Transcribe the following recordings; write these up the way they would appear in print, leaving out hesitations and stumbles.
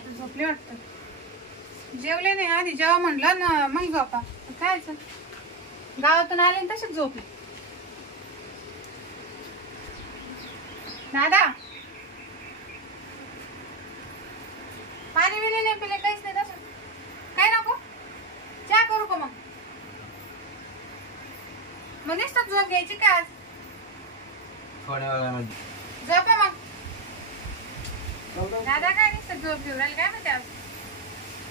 आता झोपले वाटतं. जेवले नाही आधी जेव्हा म्हणलं ना मग झोपा. खायचं गावातून आले तसेच झोपले. दादा पाणी बिणी नाही पिले काहीच नाही तसं काय नको. चहा करू का मग नुसतं झोप घ्यायची का आज थोड्या वेळामध्ये झोपा मग. दादा काय नुसतं झोप घेऊन राहिले काय म्हणते आज.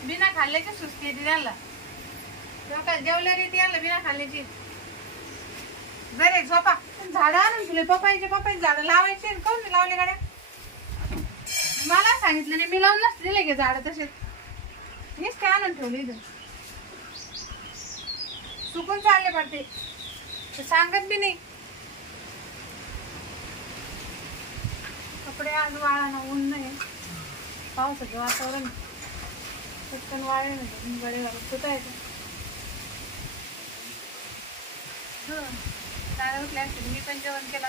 बिना खाल्ल्याची सुस्ती येते त्याला. जेवल्या रीती याला बिना खाल्ल्याची. बरे झोपा. झाडं आणून तुले पपाईचे झाडं लावायचे काऊन मी लावले गाड्या. मला सांगितलं नाही मी लावून नसते दिले गे झाडं तसेच नुसते आणून ठेवले इथं. सुकून चालले पडते सांगत बी नाही. कपडे आज वाळा ऊन नाही पावसाचं वातावरण पटकन वाळे नाही गडे घालून सुद्धा येतं. दादा उठले असते मी पण जेवण केलं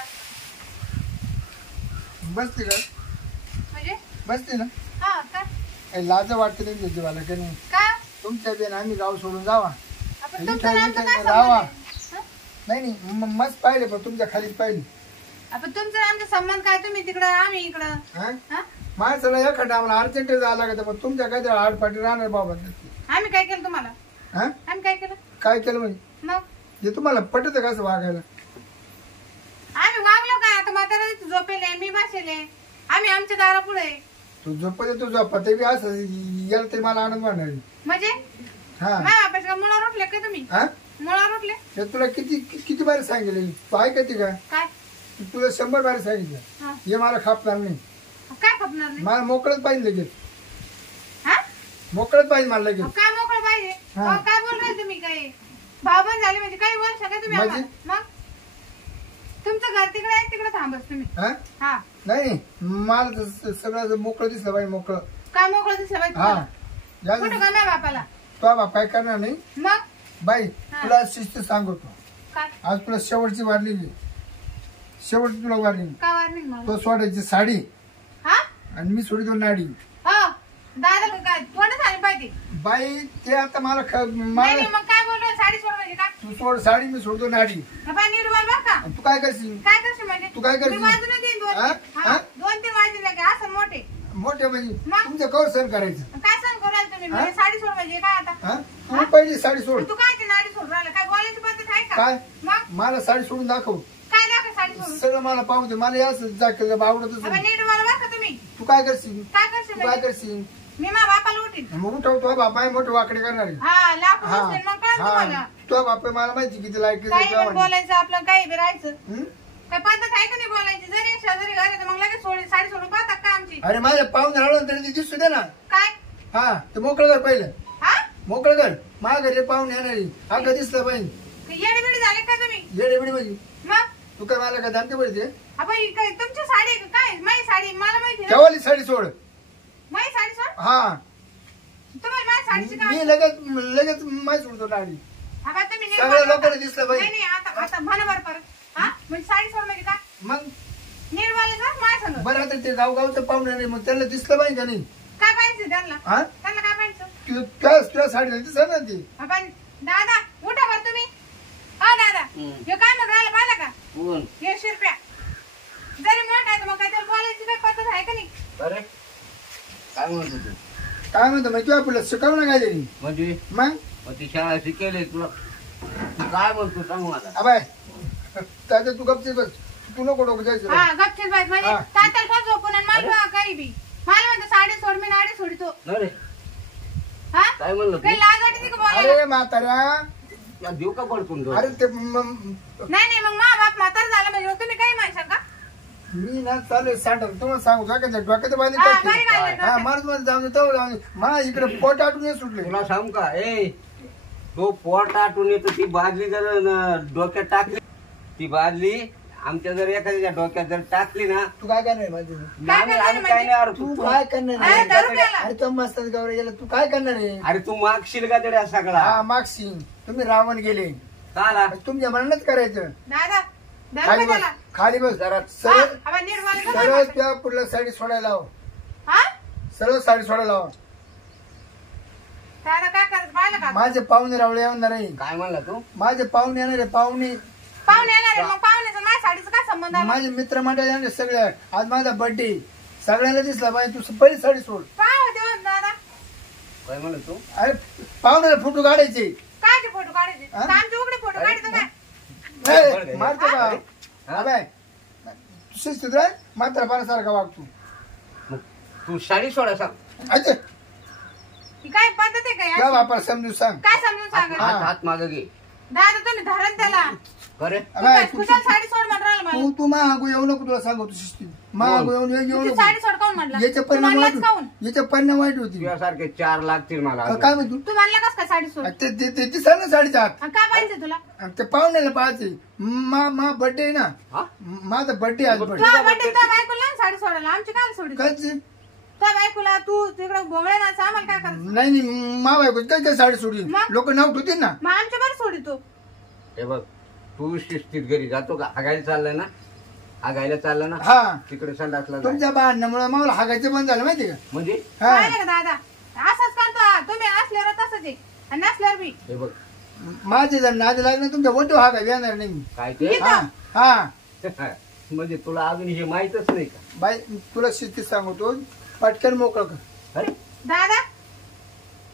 बसते का म्हणजे बसते ना. हा काय लाज वाटते नाही जेवायला का नाही. का तुमच्या बेन आम्ही गाव सोडून जावा आपण तुमचं नामचं काय राहावा. संबंध आहे? नाही मस्त पाहिले पण तुमच्या खालीच पाहिली. आपण तुमचं आमचा संबंध काय तुम्ही तिकडं आम्ही इकडं. हा माणसाला एखादा आम्हाला अर्जंट जायला लागत पण तुमच्या काय आडपाटी राहणार बाबा. आम्ही काय केलं तुम्हाला. हा आम्ही काय केलं काय केलं म्हणजे मग हे तुम्हाला पटत कसं वागायला. आम्ही वागलो काय आता म्हातारा झोपेले मी बसेले आम्ही आमच्या दारापुढे. तू झोपते तू झोपा ते बी असं याला तरी मला आनंद वाटणार. म्हणजे हा माझ्या मुळावर उठले का तुम्ही. हा मुळावर उठले हे तुला किती बारी सांगितलं तू ऐकते का. काय तुला 100 बारी सांगितलं हा. हे मला खापणार नाही. काय खपणार नाही. मला मोकळच पाहिजे लगेच. हा मोकळच पाहिजे मला लगेच. काय मोकळं पाहिजे. हा. काय बोलताय तुम्ही काय भावबंद झाले म्हणजे काही वर्ष काय तुम्ही म्हणजे? आम्हाला? मग तुमचं घर तिकडे आहे तिकडे थांबस तुम्ही. हा हा नाही मला तर सगळं मोकळं दिसलं पाहिजे मोकळं. काय मोकळं दिसलं हा पाहिजे कुठं का नाही बापाला. तो बाप काय करणार नाही. मग बाई हा. तुला शिस्त सांगतो काय आज तुला शेवटची वाढलेली शेवटची तुला वाढलेली. का वारणी मला. तो सोडायची साडी हा आणि मी सोडितो नाडी. हो दादा काय कोणच आली पाहिजे. बाई ते आता मला नाही मला नाही, मग काय बोललो साडी सोड म्हणजे काय. तू सोड साडी मी सोडतो नाडी. नीट बोल बरं का. तू काय करशील काय करशील म्हणजे तू काय करशील? मी वाजून देईन हा? हा? 2-3 वाजले का असं मोठे मोठे म्हणजे मग? तुमचं कवर सहन करायचं. काय सांग करायला तुम्ही हा? म्हणजे साडी सोड म्हणजे काय आता. हा तू पहिली साडी सोड. तू काय ती नाडी सोड राहिला काय बोलायची पद्धत आहे का. काय मग मला साडी सोडून दाखव. काय दाखव साडी सोडून. सगळं मला पाहू दे मला याच जाकेल आवडतच आता नाही. नीट बोल बरं का तुम्ही. तू काय करशील काय करशील तू काय म्हणजे? करशील मी माझ्या बापाला उठीन. मग उठवतो बापा मोठे वाकडे करणार आहे. हा लाकूड हा उचलेन मग कळलं तुम्हाला. हा तो बाप मला माहिती किती लायक काही पण बोलायचं आपलं काही बी राहायचं. हं? काय पद्धत आहे का नाही बोलायची. जरी शेजारी घर येतं मग लगेच साडी सोडून पाहतात का आमची. अरे माझ्या पाहुणे राहिलं तरी ती दिसू दे ना. काय हा ते मोकळं कर पहिलं. हा मोकळं कर माझ्या घरी पाहुणे येणारी अगं दिसलं पाहिजे. येडबिडी झाले का तुम्ही. येडेबिडी म्हणजे मग तू काय मला काय दामते पडते. आपण काय तुमची साडी आहे का काय. माझी साडी मला माहिती ना. केव्हाली साडी सोड. माझी साडी सोड. हा तुम्हाला माझ्या साडीची काय. मी लगेच माझी सोडतो गाडी. आता तुम्ही नीट सगळ्या बोला. लोकांना दिसलं पाहिजे. नाही नाही आता म्हणा बरं परत. हा म्हणजे साडी सोड म्हणजे काय. मग नीट बोलायचं माझ्या संग. बरं आता ते गावचं पाहुणे नाही मग त्यांना दिसलं पाहिजे का नाही. काय पाहिजे त्यांना. हा त्यांना काय पाहिजे. तुझ्या साडीला दिसलं ना ती. आपण दादा उठा बरं तुम्ही. हा दादा हे काय म्हणून राहिलं पाहिलं का. कोण हे शिरप्या जरी मोठा आहे तर मग काय त्याला बोलायची काय पद्धत आहे का नाही. अरे काय म्हणतो तू. काय म्हणतो मग तुला आपल्याला शिकवणं काय दिली म्हणजे मग मग ती शाळा शिकेले तुला तू काय म्हणतो सांग मला. अबाय त्याचं तू गपची बस तू नको डोकं जायचं. हा गपचीत बाई म्हणजे हा. तात्याला का झोपून आणि मला काही बी मला म्हणतो साडी सोड मी नाडी सोडतो. अरे हा काय म्हणलं काही तू. लाज वाटते का बोलायला. अरे म्हाताऱ्या या देऊ का पडकून तो. अरे ते नाही मग मा बाप म्हातारा झाला म्हणजे तुम्ही काही म्हणशाल का. मी ना चालेल सांडल तुम्हाला सांगू डोक्याच्या डोक्यात बांधली हा, टाकते. बरी घालून हा डोक्यात. माणूस मध्ये जाऊन तो जाऊन मा इकडे पोट आटून ये सुटले. तुला सांगू का ए तो पोट आटून येतो ती बादली जर डोक्यात टाकली ती बादली आमच्या जर एखाद्या डोक्यात जर टाकली ना. तू काय करणार माझे आम्ही काय नाही अरे तू तू काय करणार अरे, आहे? दारू प्यायला. अरे तो मस्त गौरी गेला तू काय करणार आहे. अरे तू मागशील का तड्या सगळा. हा मागशील तुम्ही रावण गेले चाला तुमच्या मनानच करायचं. दादा दारू खाली का बस त्याला. खाली बस जरा सरळ हा, आपण नीट बोलायचं सरळ का. त्या पुढल्या साडी सोडायला लाव. हा सर्व साडी सोडायला लावा. दादा काय करायचं पाहिलं का माझे पाहुणे रावळे येणार नाही. काय म्हणला तू? माझे पाहुणे येणार आहे पाहुणे. पाहुणे येणार आहे, मग पाहुण्याचं माझ्या साडीचं काय संबंध आला? माझे मित्र मंडळ येणार आहे सगळे. आज माझा बर्थडे सगळ्यांना दिसला पाहिजे. तू पहिली साडी सोड. काय होते हो दादा? काय म्हणला तू? अरे पाहुण्याला फोटो काढायचे. काय फोटो काढायचे? हा? आमचे उघडे फोटो काढतो काय? ए, मारतो का अबे तू शिस्तीत राह. मात्र पाण्यासारखा वागतो. मग तू साडी सोडा सांग. अच्छा ही काय पद्धत आहे काय काय अशी? वापर समजून सांग. काय समजून सांगा हात हात मागे घे. दादा तुम्ही धरण त्याला करे अबे, तू कुशाल साडी सोड म्हणून राहिला मला. तू महागू येऊ नको. तुला सांगतो शिस्तीत महागू येऊ तू ती नको. साडी सोड काऊन म्हटलं? याचे तू परिणाम म्हणलाच वाईट काऊन? याचे परिणाम वाईट होती. तुझ्यासारखे 4 लागतील मला अजून. काय म्हणतो तू म्हणला कस काय साडी सोड? ती सांग ना साडीचा हात. आणि काय पाहिजे तुला? ते पाहुण्याला पाहायचे. मा बर्थडे आहे ना. हा? माझा बर्थडे आज बर्थडे तुझ्या बर्थडे तुझ्या बायकोला ना साडी सोडायला, आमची काय सोडी? काय तुझ्या बायकोला तू तिकडे बोंगळे नाच, आम्हाला काय करायचं? नाही मा बायको काय साडी सोडली. मग? लोक नाव ठेवतील ना. मग आमच्या बरं सोडी तू. हे बघ, तू शिस्तीत घरी जातो का? हागायला चाललाय ना? हागायला चालला ना? हा तिकडे संडासला जाय. तुमच्या भांडणामुळे मला हागायचं बंद झालं माहिती का. म्हणजे हा पाहिलं का दादा? असंच करतो हा. तुम्ही असल्यावर तसंच आहे आणि नसल्यावर बी. हे बघ माझे जर नाद लागले तुमच्या वटू हागायला येणार नाही मी. काय ते हा हा म्हणजे तुला अजून हे माहितच नाही का? बाई तुला शिस्तीत सांगतो पटकन मोकळ कर. अरे दादा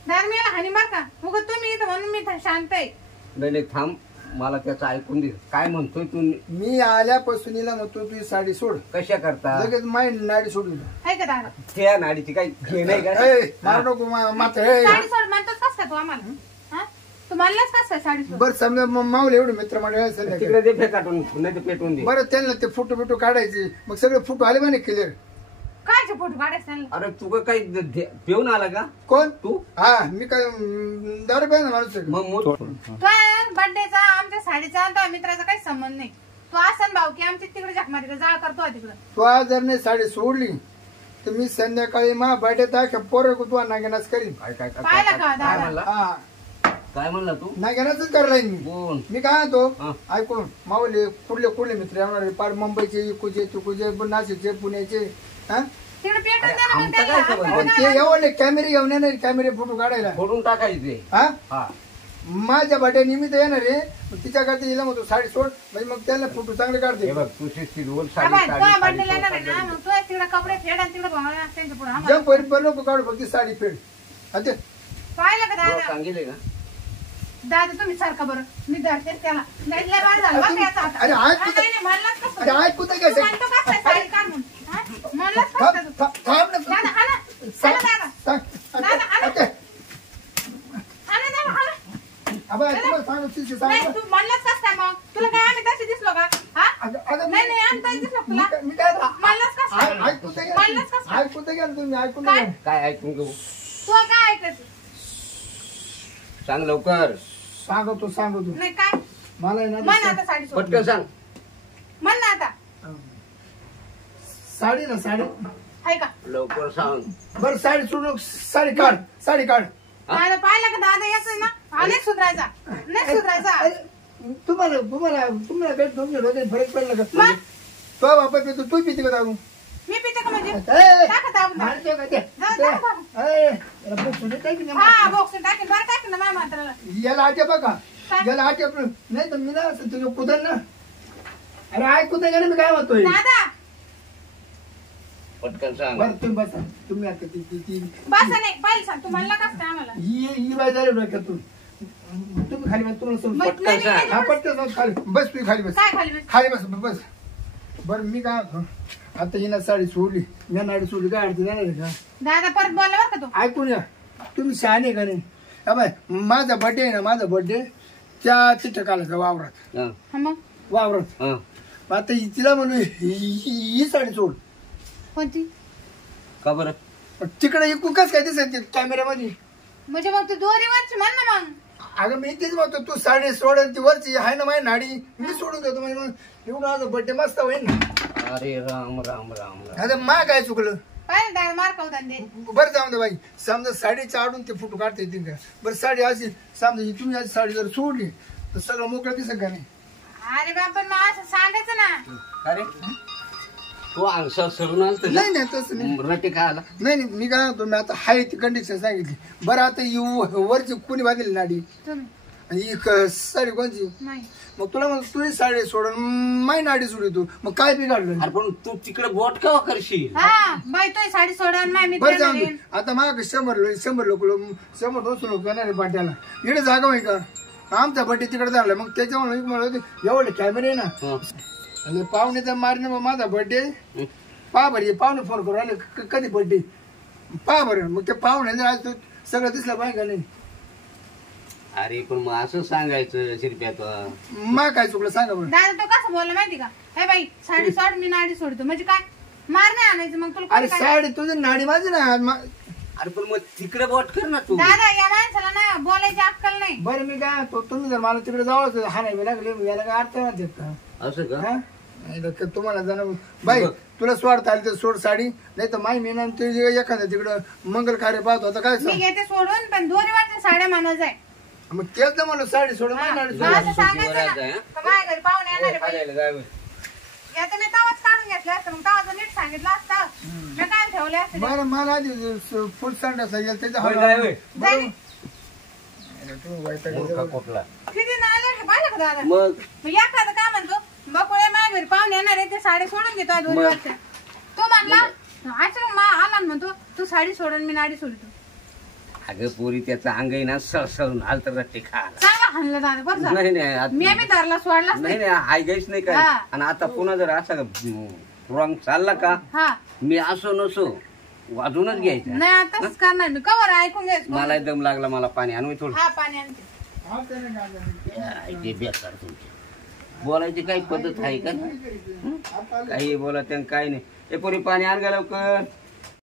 दादा मी याला हानी मार का? उगा तुम्ही इथं म्हणून मी शांत आहे. नाही थांब, मला त्याचं ऐकून दे. काय म्हणतोय तू? मी आल्यापासून हिला म्हणतो तुझी साडी सोड. कशा करता? लगेच माई नाडी सोडून आहे का दादा? त्या नाडीची काही हे नाही का? मार नको मात्र साडी सोड म्हणतोच कस का तू आम्हाला? हा? तू म्हणलाच कस काय साडी सोड? बरं समजा मावले एवढे मित्र मंडळ तिकडे ते फेकाटून नाही तर पेटून दे. बरं त्यांना ते फोटो बिटो काढायचे. मग सगळे फोटो आले म्हणे क्लिअर. कायचे फोटो काढायचे त्यांना? अरे तू काही पिऊन आला का कोण तू? हा मी काय दारू प्यायला माणूस आहे. मग तुझ्या बर्थडेचा आमच्या साडीचा आणि तुझ्या मित्राचा काही संबंध नाही. तू असं भाऊ की आमच्या तिकडे जखमारी जाळ करतो तिकडं. तू आज जर नाही साडी सोडली तर मी संध्याकाळी मा बर्थडे दाखव पोर तू नागेनाच करीन. काय काय काय पाहिलं का काय दादा? म्हणला? हा काय म्हणला तू? नागेनाच करलाय मी. कोण? मी काय म्हणतो हा. ऐकून मावले कुठले कुठले मित्र येणार आहे? पार मुंबईचे इकुचे तुकुचे नाशिकचे पुण्याचे. हा तिकडे पेटून द्या ना मग आमचं काय त्याला. संबंध? पण ते एवढे कॅमेरे घेऊन येणार कॅमेरे फोटो काढायला. फोडून टाकायचे. हा हा माझ्या बर्थडे निमित्त येणार आहे. तिच्या करता हिला म्हणतो साडी सोड म्हणजे मग त्याला फोटो चांगले काढते. हे बघ तू शिस्तीत बोल. हा साडी बाई, साडी तुझ्या साडी बर्थडेला येणार आहे सोड. ना, मग तू तिकडे कपडे फेड आणि तिकडे भोंगळे असते त्यांच्या पुढे आम्हाला. जम पण नको काढू फक्त साडी फेड. आता पाहिलं का तुला दादा? सांगितले का? दादा तुम्ही सारखा बरं मी धरते त्याला. नाही लय वेळ झाला बघ याचा आता. अरे, हा, आज नाही, नाही, म्हणलाच कसं? अरे ऐकू तर तू काय म्हणतो कसं आहे साडी काढ म्हणून? हा? म्हणलाच कसं थांब तू? थांब ना. दादा, हा ना. हा ना, दादा. दादा, हा ना. हा ना, दादा, हा ना. तुम्हाला सांगू शिस्ती नाही, सांग. तू म्हणलाच कसं काय मग? तुला काय आम्ही तशी दिसलो का? हा? नाही, नाही, आम्ही तशी दिसलो का तुला? मी काय म्हणलाच कसं काय? ऐकू तर म्हणलाच कसं काय? ऐकू तर घ्या ना तुम्ही ऐकून काय? घ्या. काय ऐकून घेऊ? तू काय ऐकायचं? सांग लवकर. सांगतो नाही काय? मला आहे म्हण ना आता साडी सोड. पटकन सांग. म्हण ना आता. साडी ना साडी. आहे का? लवकर सांग. बरं साडी सोडून साडी काढ. साडी काढ. दादा पाहिलं का दादा याच ना अनेक सुधारायचा नाही सुधारायचा. अरे, तुम्हाला काय तुमच्या डोक्यात फरक पडला का? मग? तो वापर पितो तू पिते का दारू? मी पिते का म्हणजे? ए, टाका दाबून. मारते का ते? दाबून, दाबून. ए, याला बसून दे, काय की नाही? हा बॉक्स टाकेन बरं टाकेन ना माझ्या म्हाताऱ्याला. याला आटे बघा. काय? याला आटे नाही तर मी ना असं तुझं कुदन ना. अरे ऐकू तर गेलं मी काय म्हणतोय. दादा पटकन सांग. बरं तुम्ही बसा. तुम्ही आता ती बस नाही पहिले सांग तू म्हणला कसं काय आम्हाला? ही बाय झाली डोक्यातून. तुम्ही खाली बस. तुम्हाला समजून. मग पटकन नाही, सांग. नाही, हा नाही, पटकन बस खाली. बस तू खाली बस. काय खाली बस? खाली बस बस. बरं मी काय म्हणतो, आता हिना साडी सोडली मी नाडी सोडली काय अडचण येणार आहे का? दादा परत बोलला बरं का तू? ऐकून या. तुम्ही शहाणे का नाही? हा बाय माझा बर्थडे आहे ना माझा बर्थडे त्या तिथं कालाचा वावरात. हा, हा मग वावरात हा. आता तिला म्हणून ही साडी सोड. कोणती? का बरं? तिकडे एकूण कस काय दिसायची कॅमेऱ्यामध्ये? म्हणजे मग तू दोरीवरची म्हण ना मग. अगं मी तेच म्हणतो तू साडी सोड ती वरची आहे ना माझी नाडी मी सोडून देतो म्हणजे मग एवढं माझा बर्थडे मस्त होईल ना. अरे राम राम राम राम. आता मा काय चुकलं? पाहिलं दादा मार खाऊ दे. बरं जाऊ दे बाई. समजा साडीच्या आडून ते फोटो काढता येतील का? बरं साडी अशी समजा ही तुम्ही अशी साडी जर सोडली तर सगळं मोकळं दिसत का नाही? अरे बाबा मग असं सांगायचं ना. अरे तू अंगसा सरून आलत नाही नाही तसं नाही रटे खायला. नाही नाही मी काय म्हणतो मी आता हाय ती कंडिशन सांगितली. बरं आता वरची कुणी बांधली नाडी तुम्ही आणि ही साडी कोणची नाही मग तुला मग तुझी साडी सोडून माई नाडी सोडी तू मग काय बिघडलं. अरे पण तू तिकडे बोट केव्हा करशील. हा बाई तो साडी सोडून नाही मी बरं जाऊन दे. आता माग 100 लोक 100-200 लोक येणार आहे पाट्याला. इकडे जागा माहिती का आमचा बड्डे तिकडे झाला. मग त्याच्यामुळे मी म्हणत होते एवढे कॅमेरे आहे ना आणि पाहुणे तर मारणे मग माझा बड्डे पहा बरं पाहुणे फोन करू आले कधी बड्डे पहा बरं. मग ते पाहुणे जर आज सगळं दिसलं पाहिजे का नाही. अरे पण मग असं सांगायचं शिरप्यात. मा काय चुकलं सांगा बरं. दादा तो कसं बोलला माहिती का हे बाई साडी सोड मी नाडी सोडतो म्हणजे काय मार नाही आणायचं मग तुला अरे कोणी काय- साडी तुझी नाडी माझी ना अरे पण मग तिकडे बोट कर ना तू. दादा या माणसाला ना बोलायची अक्कल नाही. बरं मी काय तो तुम्ही जर मला तिकडे जावं हा नाही लागले याला काय अर्थ माहिती का असं का. हा? नाही तर तुम्हाला जाणं बाई तुला स्वार्थ आली तर सोड साडी नाही तर माई मेना एखाद्या तिकडं मंगल कार्य पाहतो आता काय मी घेते सोडून पण दोरीवरच्या साड्या मानत आहे. मग तेच ना मला साडी सोडून माई नाडी सोड. असं सांगायचं ना का माझ्या घरी पाहुणे येणार आहे बाई. याचं मी तवाच काढून घेतलं असतं मग तवाचं नीट सांगितलं असतं मी काय ठेवले असते बरं मला आधी फुल सांड असेल त्याच्या झाली. कुठला किती नाले हे पाहिलं का दादा मग मग एखादं काय म्हणतो बकुळे माझ्या घरी पाहुणे येणार आहे ते साडी सोडून घेतो दोरीवरच्या. तो म्हणला अचानक आला ना म्हणतो तू साडी सोडून मी नाडी सोडतो. अगं पोरी त्याचं अंगही ना सळसळून आलं तर रट्टे खायला. चांगला हाणलं दादा बरं झालं. नाही नाही आत- मी आम्ही धरला सोडलाच नाही नाही. नाही ऐकायच नाही काय. हा. आणि आता पुन्हा जर असा रॉंग चालला का हा मी असो नसो वाजूनच घ्यायचं. नाही आताच करणार मी कवर ऐकून घ्यायचं. मला दम लागला मला पाणी आणू थोडं. हा पाणी आणते. ते बेकार तुमचे बोलायची काही पद्धत आहे का. काही बोला त्या काही नाही. ए पोरी पाणी आण गा लवकर.